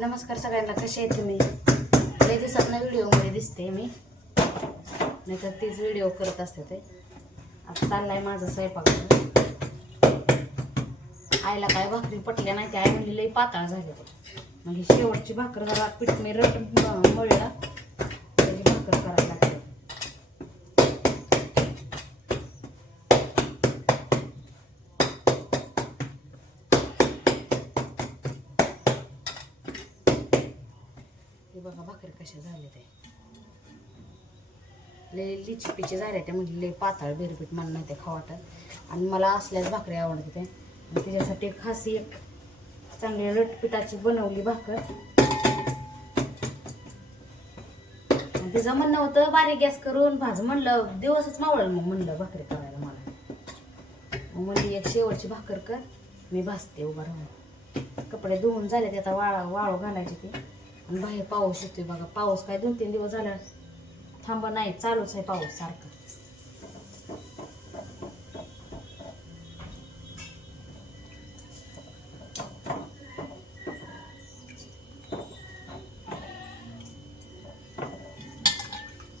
नमस्कार सगळ्यांना, कसे आहे तुम्ही? लई दिवसात व्हिडिओमध्ये दिसते मी, नाहीतर तीच व्हिडिओ करत असते. ते आता चाललाय माझा स्वयंपाक. आईला काय भाकरी पटल्या नाही, ते आई म्हणजे लई पातळ झाले. म्हणजे शेवटची भाकर जरा पीठ मी मळला, त्याची भाकर करायला लागते. बघा भाकरी कशा झाले ते, लय लिचपिचे झाले त्या, म्हणजे लय पातळ बिरपीट मला नाही ते खावाटत. आणि मला असल्याच भाकरी आवडते ते, त्याच्यासाठी खास एक चांगली रटपिटाची बनवली भाकर. तिचं म्हणणं होतं बारीक गॅस करून भाज, म्हणलं दिवसच मावळ. मग म्हणलं भाकरी करायला मला, मग म्हणली एक शेवटची भाकर कर, मी भाजते उभा राहून. कपडे धुवून झाले ते, आता वाळू घालायचे ते. आणि बाहेर पाऊस येतोय बघा. पाऊस काय 2-3 दिवस झाला थांबा नाही, चालूच आहे पाऊस सारखा.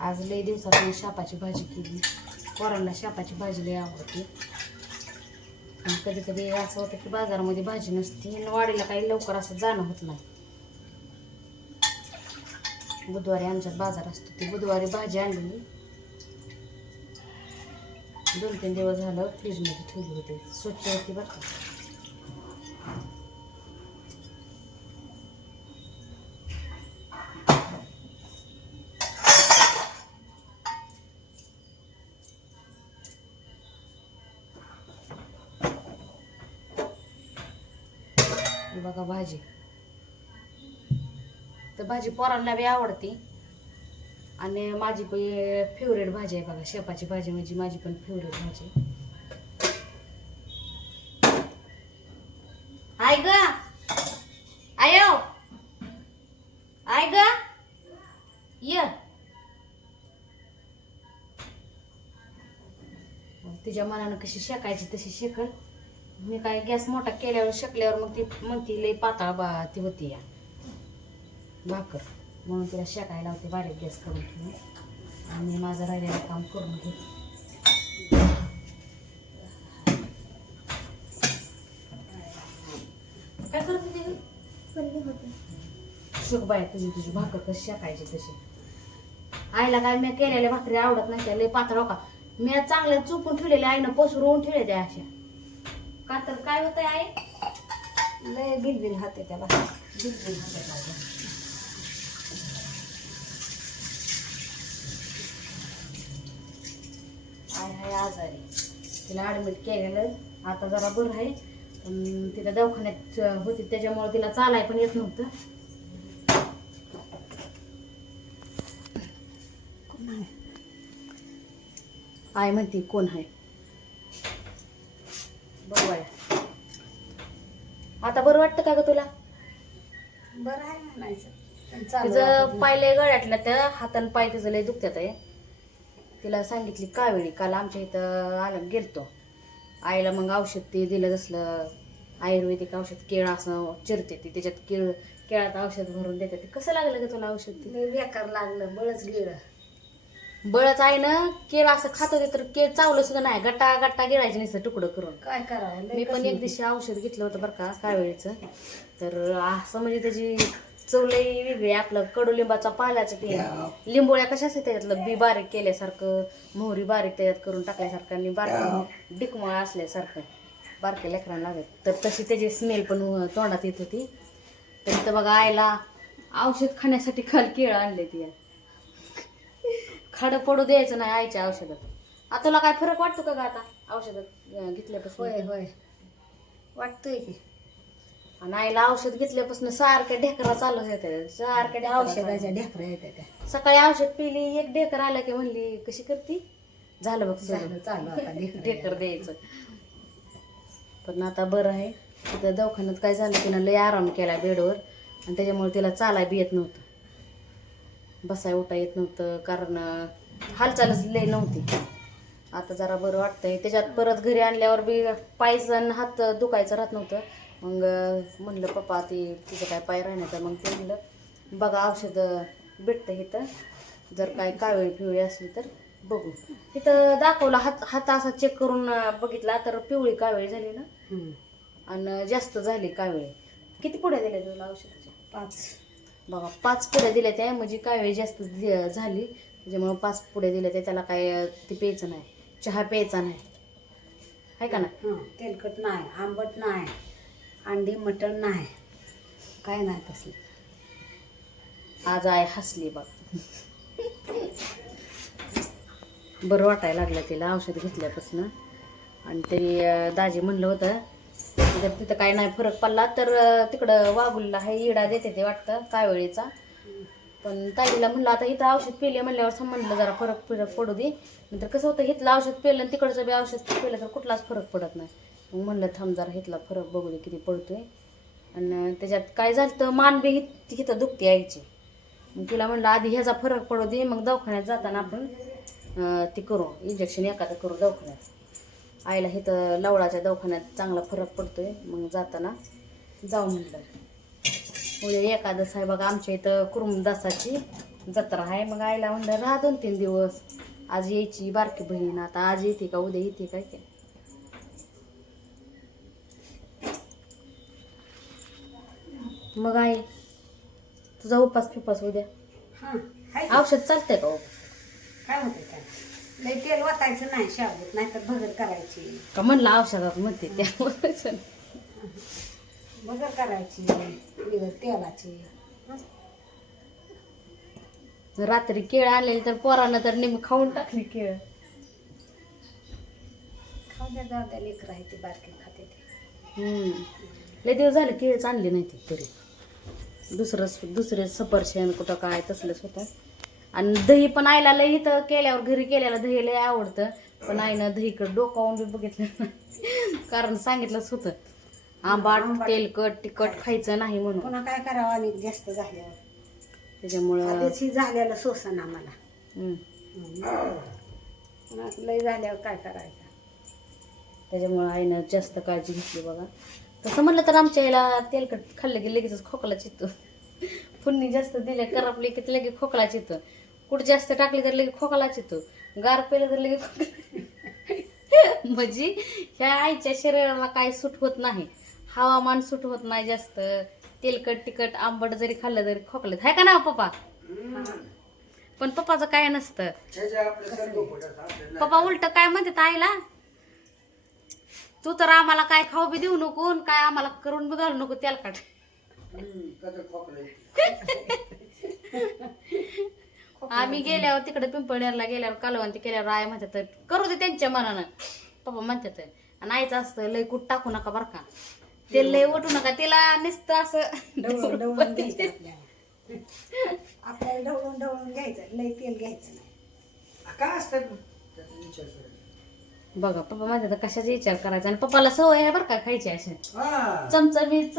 आज लई दिवसात मी शापाची भाजी केली. पोरांना शापाची भाजी लई आवडते. कधी कधी असं होतं की बाजारामध्ये भाजी नसते आणि वाडीला काही लवकर असं जाणं होत नाही. बुधवारी आमच्यात बाजार असतो, ती बुधवारी भाजी आणली. 2-3 दिवस झालं फ्रीजमध्ये ठेवली होती, स्वच्छ होती बरं का. बघा भाजी तर भाजी पोरांना बी आवडते. आणि माझी पण फेवरेट भाजी आहे बघा, शेपाची भाजी म्हणजे माझी पण फेवरेट भाजी. आय ग आयो, आय ग ये. तिच्या मनानं कशी शेकायची तशी शेकल. मी काय गॅस मोठा केल्यावर शेकल्यावर मग ती म्हणती लई पातळ ती होती या भाकर, म्हणून तिला शेकायला होते बारीक गॅस करून ठेवून. आणि माझं राहिलेलं काम करून घे. काय करत होते शुक बाय, तुझी भाकर कशी शेकायची तशी. आईला काय मी केलेल्या भाकरी आवडत नाही, त्या लई पातळ. का मी चांगल्या चुकून ठेवलेल्या आईनं पसरवून ठेवले त्या अशा. का तर काय होतंय आई, लय बिलबिल हाते त्याला, बिलबिल हाते. आय हाय आजारी, तिला ॲडमिट केलेलं. आता जरा बरं आहे. तिला दवाखान्यात होती त्याच्यामुळे तिला चालाय पण येत नव्हतं. आय म्हणते कोण आहे बघ. आता बरं वाटतं का ग तुला? बरं आहे म्हणायचं. तिचं पाय गळ्यातलं, त्या हातान पाय तिचं लय दुखत्यात आहे. तिला सांगितली कावेळी, काल आमच्या इथं आलं गेलतो. आईला मग औषध ते दिलं, तसलं आयुर्वेदिक औषध. केळ असं चिरते ती, त्याच्यात केळात औषध भरून देते. ते कसं लागलं का तुला औषध? लय बेकार लागलं, बळच गेलं. बळच आहे ना. केळ असं खात होते तर केळ चावलं सुद्धा नाही, गट्टा गट्टा गिळायचे नसतं तुकडं करून. काय करावं, मी पण एक दिवशी औषध घेतलं होतं बरं का कावेळीचं. तर असं म्हणजे त्याची चव लई वेगळी. आपलं कडुलिंबाचा पाल्याचं ते लिंबोळ्या कशा असतात त्याच्यातलं बी बारीक केल्यासारखं, मोहरी बारीक त्याच्यात करून टाकल्यासारखं, आणि बारीक डिकमळ असल्यासारखं बारक्या लेकरांना लागत. तर तशी त्याची स्मेल पण तोंडात येत होती. तर इथं बघा आईला औषध खाण्यासाठी काल केळं आणले ती. खाडं पडू द्यायचं नाही आईच्या औषधात. आता तुला काय फरक वाटतो का ग आता औषधात घेतल्यापासून? होय होय वाटतंय की. आणि आईला औषध घेतल्यापासून सारख्या ढेकरा चालू होत्या, सारख्या औषधाच्या ढेकऱ्या येत्या त्या. सकाळी औषध पिली, एक ढेकर आलं की म्हणली कशी करती, झालं बघ झालं चालू आता ढेकर द्यायचं. पण आता बरं आहे. तिथं दवाखान्यात काय झालं, तिनं लय आराम केला बेडवर, आणि त्याच्यामुळे तिला चालाय बी येत नव्हतं, बसाय उठा येत नव्हतं, कारण हालचालच लय नव्हती. आता जरा बरं वाटतंय. त्याच्यात परत घरी आणल्यावर बी पायचं हात दुखायचं राहत नव्हतं. मग म्हणलं पप्पा ती तिचं काय पाय राहणार तर मग ते म्हणलं बघा औषधं भेटतं इथं, जर काय कावळी पिवळी असली तर बघू. तिथं दाखवला हात असा चेक करून बघितला तर पिवळी कावळी झाली ना, आणि जास्त झाली कावळी. किती पुढे दिल्या तुला औषधाच्या? 5. बघा 5 पुढे दिल्या त्या, म्हणजे कावळी जास्त झाली त्याच्यामुळे 5 पुढे दिल्या त्या. त्याला काय ते प्यायचं नाही, चहा प्यायचा नाही, आहे का ना. तेलकट नाही, आंबट नाही, अंडी मटण नाही, काय नाही तसलं. आज आई हसली बघ. बरं वाटायला लागलं तिला औषध घेतल्यापासून. आणि तरी दाजी म्हणलं होतं जर तिथं काय नाही फरक पडला तर तिकडं वाघुलला हे इडा देते ते वाटतं कावळीचा. पण ताईला म्हणलं आता इथं औषध पेले म्हणल्यावर म्हणलं जरा फरक पडू दे. नंतर कसं होतं इथलं औषध पेलं आणि तिकडचं बी औषध पेलं तर कुठलाच फरक पडत नाही. मग म्हणलं थांब जरा इथला फरक बघू दे किती पडतोय. आणि त्याच्यात काय झालं तर मान बी इथं दुखते यायची. मग तिला म्हणलं आधी ह्याचा फरक पडू दे, मग दवाखान्यात जाताना आपण ती करू इंजेक्शन एखादं करू दवाखान्यात. आईला इथं लवळाच्या दवाखान्यात चांगला फरक पडतोय, मग जाताना जाऊ म्हणलं. उद्या एकादश आहे बघा आमच्या इथं कुरुमदासाची जत्रा आहे. मग आईला म्हणलं राहा 2-3 दिवस. आज यायची बारकी बहीण, आता आज येते का उद्या येते काय काय. मग आई तुझा उपास उद्या औषध चालतंय का? काय म्हणते काय, लई तेल वाटायचं नाही शाबूत, नाही तर भगर करायची. का म्हणलं औषधात म्हणते त्यामुळे भगर करायची बिगर तेलाची. रात्री केळ आणलेली तर पोरानं तर नेहमी खाऊन टाकली केळ. खाऊ द्या, जाऊ द्या, लेकर आहे ती बारकी खाते ते. लय दिवस झाले केळच आणले नाही ती तरी. दुसरे सफरचंद कुठं काय तसलंच होतं. आणि दही पण आईला लय इथं केल्यावर घरी केल्याला दही लय आवडतं, पण आईनं दहीकडं डोकावून बी बघितलं कारण सांगितलंच होतं आंबाट तेलकट तिखट खायचं नाही म्हणून. पुन्हा काय करावं आणि जास्त झाल्यावर, त्याच्यामुळं आधीच ही झालेलं सोसन आम्हाला. पुन्हा लय झाल्यावर काय करायचं. त्याच्यामुळं आईनं जास्त काळजी घेतली बघा. तसं म्हणलं तर आमच्या आईला तेलकट खाल्लं की लगेच खोकलाच येतो. फुन्नी जास्त दिले करपले की लगेच खोकलाच येतं. कुठं जास्त टाकली तर लगेच खोकलाच येतो. गार पेलं तर लगेच म्हणजे ह्या आईच्या शरीराला काय सूट होत नाही, हवामान सूट होत नाही जास्त. तेलकट तिखट आंबट जरी खाल्लं तरी खोकलेत, आहे का ना पप्पा. पण पप्पाचं काय नसतं. पप्पा उलट काय म्हणतात आईला, तू तर आम्हाला काय खाऊ बी देऊ नको, काय आम्हाला करून बी घालू नको तेलकट. आम्ही गेल्यावर तिकडे पिंपळनेरला गेल्यावर कालवंती केल्यावर आई म्हणतात करू दे त्यांच्या मनानं, पप्पा म्हणतात. आणि आईचं असतं लय कुठ टाकू नका बरं का, तेल लय ओटू नका, तिला नुसतं असं ढवळून घ्यायचं आपल्याला ढवळून घ्यायचं, लय तेल घ्यायचं नाही. काय असतं बघा पप्पा म्हणतात कशाचा विचार करायचा. आणि पप्पाला सवय आहे बरं का खायची अशी चमचमीत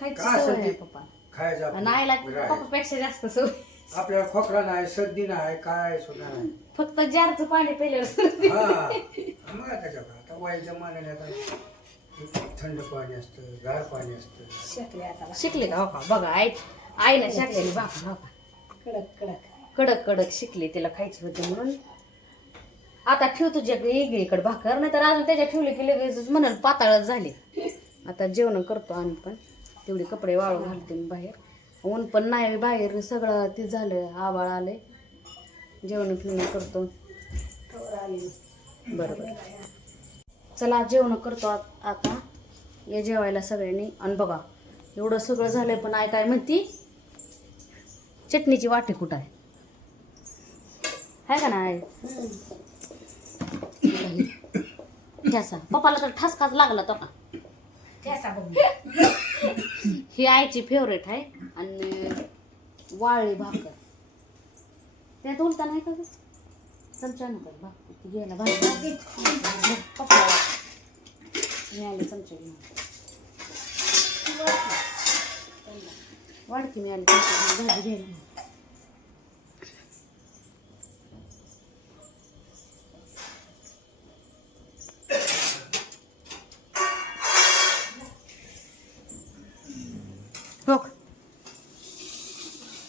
खायची सवय आहे पप्पा. खायचं आणि आईला पप्पापेक्षा जास्त सवय. आपल्याला खोकला नाही, सर्दी नाही, काय सुद्धा नाही. फक्त जारचं पाणी पिल्यावर मग आता वयाच्या मानाने आता थंड पाणी असतं, गार पाणी असतं. शेकले आता शिकले का? हो का बघा आईला शाकलेली बापा हो का कडक कडक कडक कडक शिकली, तिला खायची होती म्हणून. आता ठेव तुझ्याकडे इकडे भाकर, नाही तर अजून त्याच्या ठेवले की लगेच म्हणून पाताळच झाली. आता जेवण करतो आम्ही पण, तेवढे कपडे वाळू घालते मी बाहेर. ऊन पण नाही बाहेर, सगळं ते झालं, आबाळ आले. जेवण फिवणं करतो. बरोबर चला जेवण करतो आता. या जेवायला सगळ्यांनी. आणि बघा एवढं सगळं झालंय पण आई काय म्हणती, चटणीची वाटी कुठं आहे का ना आई. ठ्यासा पप्पाला तर ठसकाच लागला तो का. ही आईची फेवरेट आहे. आणि वाळी भाकर त्यात उलटा नाही का चमचा नका भाकर घ्यायला भाजी पप्पा मिळाले चमचे घेऊन वाढकी मिळाली भाजी घ्यायला.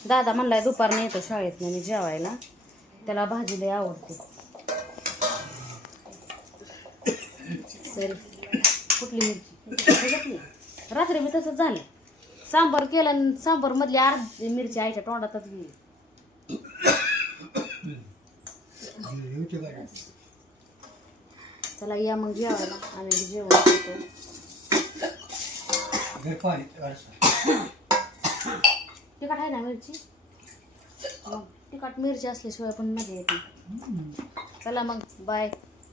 दादा म्हणलाय दुपारनं येतो शाळेतनं मी जेवायला, त्याला भाजी लय आवडते. तरी कुठली मिरची रात्री मी तसंच झालं, सांबार केलं आणि सांबार मधली अर्धी मिरची आईच्या तोंडातच गेली. चला या मग जेवायला, आम्ही जेवण करतो. तिखट आहे ना मिरची? तिखट मिरची असल्याशिवाय पण मजा येते. चला मग बाय,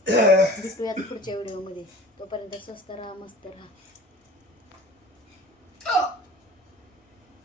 भेटूयात पुढच्या व्हिडिओमध्ये. तोपर्यंत स्वस्त राहा, मस्त राहा.